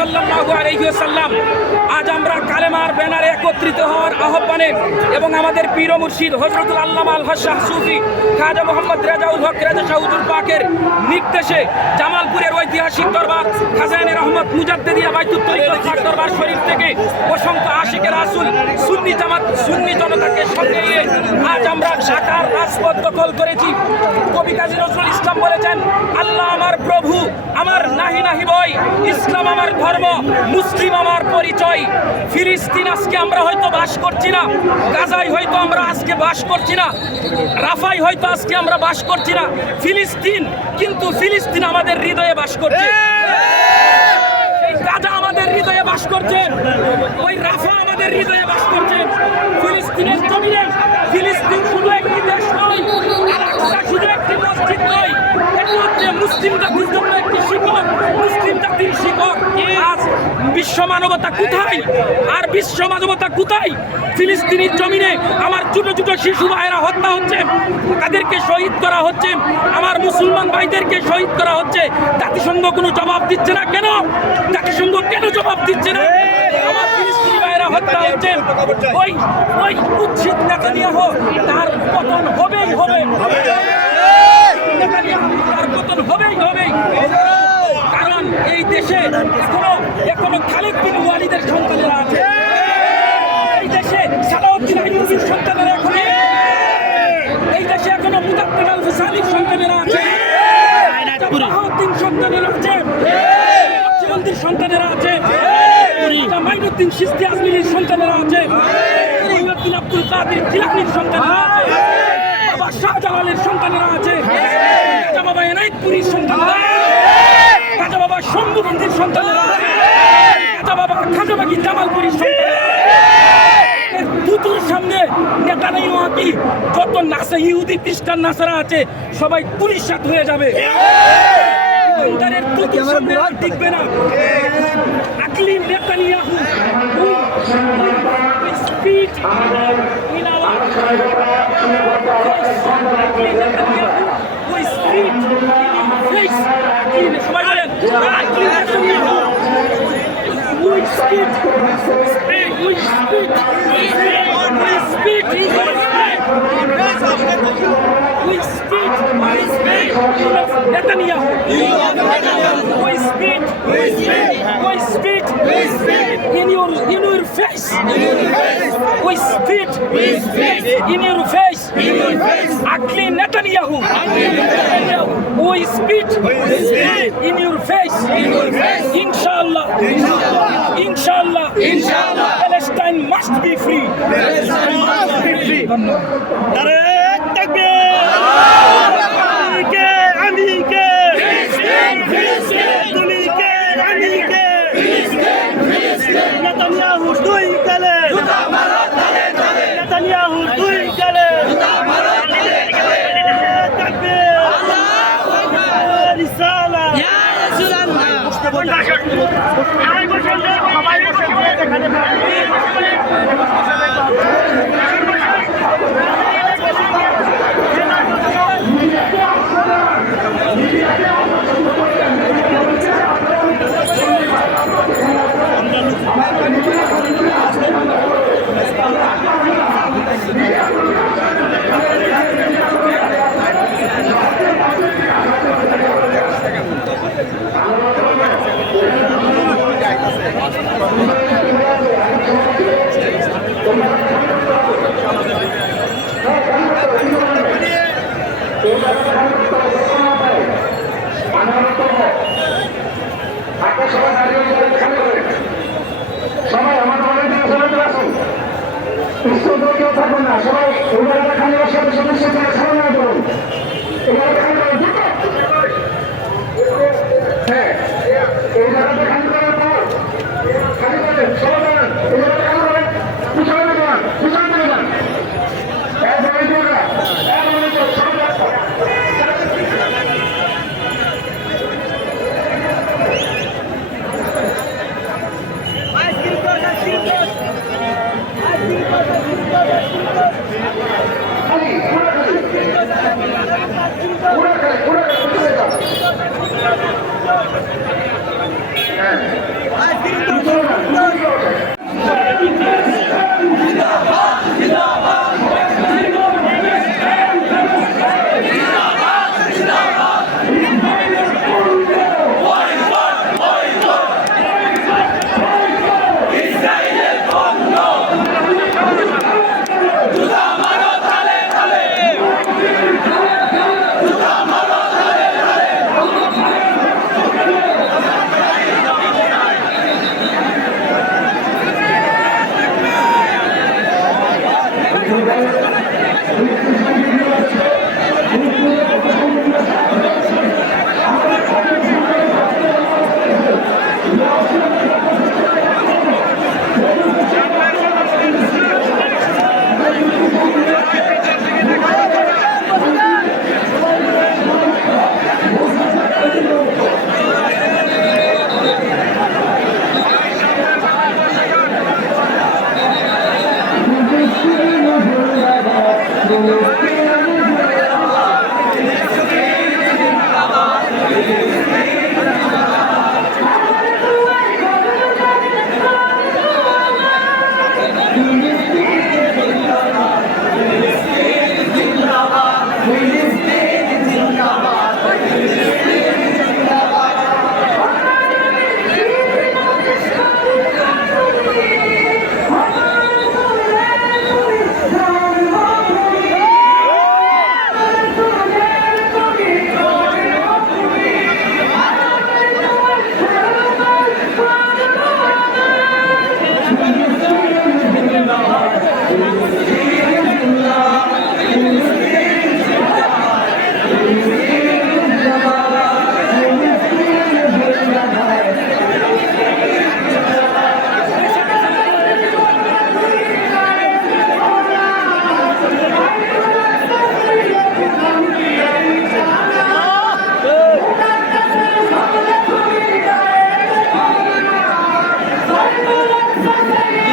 আলাইহি আজ আমরা কালেমার ব্যানারে একত্রিত হওয়ার আহ্বানে এবং আমাদের পীর মুর্শিদ হযরতুল আল্লামা আল শাহ সুফি খাজা মোহাম্মদ রেজাউল হক রেজা শাহুদুর পাকের নির্দেশে জামালপুরের ঐতিহাসিক দরবার খাজানে রহমত মুজাদ্দেদিয়া বাইতুল দরবার শরীফ থেকে অসংখ্য আশিকের আসুল সুন্নি জামাত, সুন্নি জনতাকে সঙ্গে নিয়ে আজ আমরা ঢাকার রাজপথ দখল করেছি। কবি কাজী নজরুল ইসলাম বলেছেন, আল্লাহ আমার প্রভু আমার মুসলিম আমার পরিচয়। ফিলিস্তিন আজকে আমরা হয়তো বাস করছি না। গাজায় হয়তো আমরা আজকে বাস করছি না। রাফাই হয়তো আজকে আমরা বাস করছি না। ফিলিস্তিন কিন্তু ফিলিস্তিন আমাদের হৃদয়ে বাস করছে। গাজা আমাদের হৃদয়ে বাস করছে। ওই রাফা আমাদের হৃদয়ে বাস করছে। ফিলিস্তিনের জমিনে ফিলিস্তিন শুধু একটি দেশ নয় শুধু একটি মসজিদ নয়। এটি হচ্ছে মুসলিম জাতির জন্য একটি শিকড় মুসলিম জাতির শিকড় আজ বিশ্ব মানবতা কোথায়? আর বিশ্ব মানবতা কোথায়? ফিলিস্তিনির জমিনে আমার ছোট ছোট শিশু ভাইয়েরা হত্যা হচ্ছে তাদেরকে শহীদ করা হচ্ছে আমার মুসলমান ভাইদেরকে শহীদ করা হচ্ছে। জাতিসংঘ কোনো জবাব দিচ্ছে না কেন? জাতিসংঘ কেন জবাব দিচ্ছে না? আমার ফিলিস্তিনি ভাইয়েরা হত্যা হচ্ছে। ওই ওই উচ্ছিদ নেতানিয়াহু তার পতন হবেই হবে। নেতানিয়াহু তার পতন হবেই হবেই এই দেশে এখনও এখনও খালেদ বিন ওয়ালিদের সন্তানেরা আছে? এই দেশে সালাউদ্দিন আইয়ুবীর সন্তানেরা এখন এই দেশে এখনও মুদাক্কির আল হুসাইনির সন্তানেরা আছে? বাহাউদ্দিন সন্তানেরা আছে? মন্দির সন্তানেরা আছে? মাইনুদ্দিন সিস্তি আজমিরির সন্তানেরা আছে? মহিউদ্দিন আব্দুল কাদের জিলানির সন্তানেরা আছে? বাবা শাহজালালের সন্তানেরা আছে? বাবা এনাইতপুরীর সন্তানেরা রাজা বাবা শম্ভুগঞ্জের সন্তানেরা আছে রাজা বাবা খাজাবাগি জামালপুরীর সন্তানেরা আছে। সামনে নেতা নেই কি যত নাসা ইহুদি খ্রিস্টান নাসারা আছে সবাই পুলিশাত হয়ে যাবে ইমানদারের দুটোর সামনে আর টিকবে না আকলি নেতানিয়াহু স্পিড ইন আওয়ার সবাই আকলি Netanyahu. We. We speak. We speak. We speak. We speak. We speak. In your in your face. We speak. We speak. In your face. In your face. Ugly Netanyahu. We speak. We speak. In your face. In your face. Inshallah. Inshallah. Inshallah. Inshallah. Palestine must be free. Palestine must be free. নারে তাকবীর তুমি কে আমি কে তুমি কে আমি কে Netanyahu দুই গেলে Netanyahu সবাই বসে সবাই বসে এখানে আপনার সবাই দাঁড়িয়ে দাঁড়িয়ে এখানে করেন। সবাই আমার বাড়িতে চলে আসুন স্কুল কেউ থাকবেন না সমস্যা করে করুন করুন হ্যাঁ Sözleri!